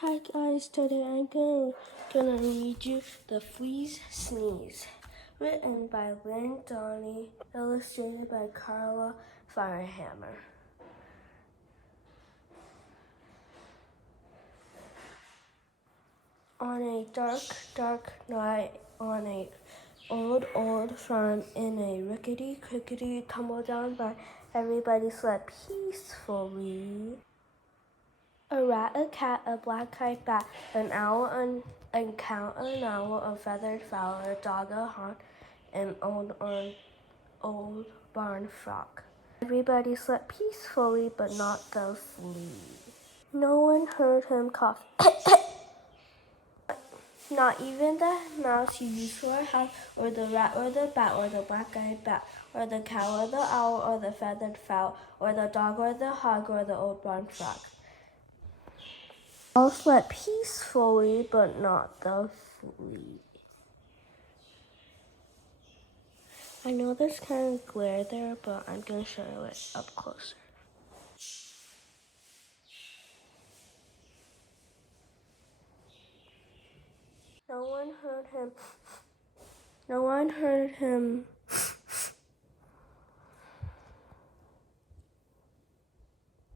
Hi guys, today I'm gonna read you The Flea's Sneeze, written by Lynn Donnie, illustrated by Carla Firehammer. On a dark night on a old farm in a rickety tumble-down barn, everybody slept peacefully. A rat, a cat, a black-eyed bat, an owl, an cow, an owl, a feathered fowl, a dog, a hawk, an old barn frog. Everybody slept peacefully, but not the flea. No one heard him cough. Not even the mouse he used for a house, or the rat, or the bat, or the black-eyed bat, or the cow, or the owl, or the feathered fowl, or the dog, or the hog, or the old barn frog. All slept peacefully, but not the flea. I know there's kind of glare there, but I'm going to show you it up closer. No one heard him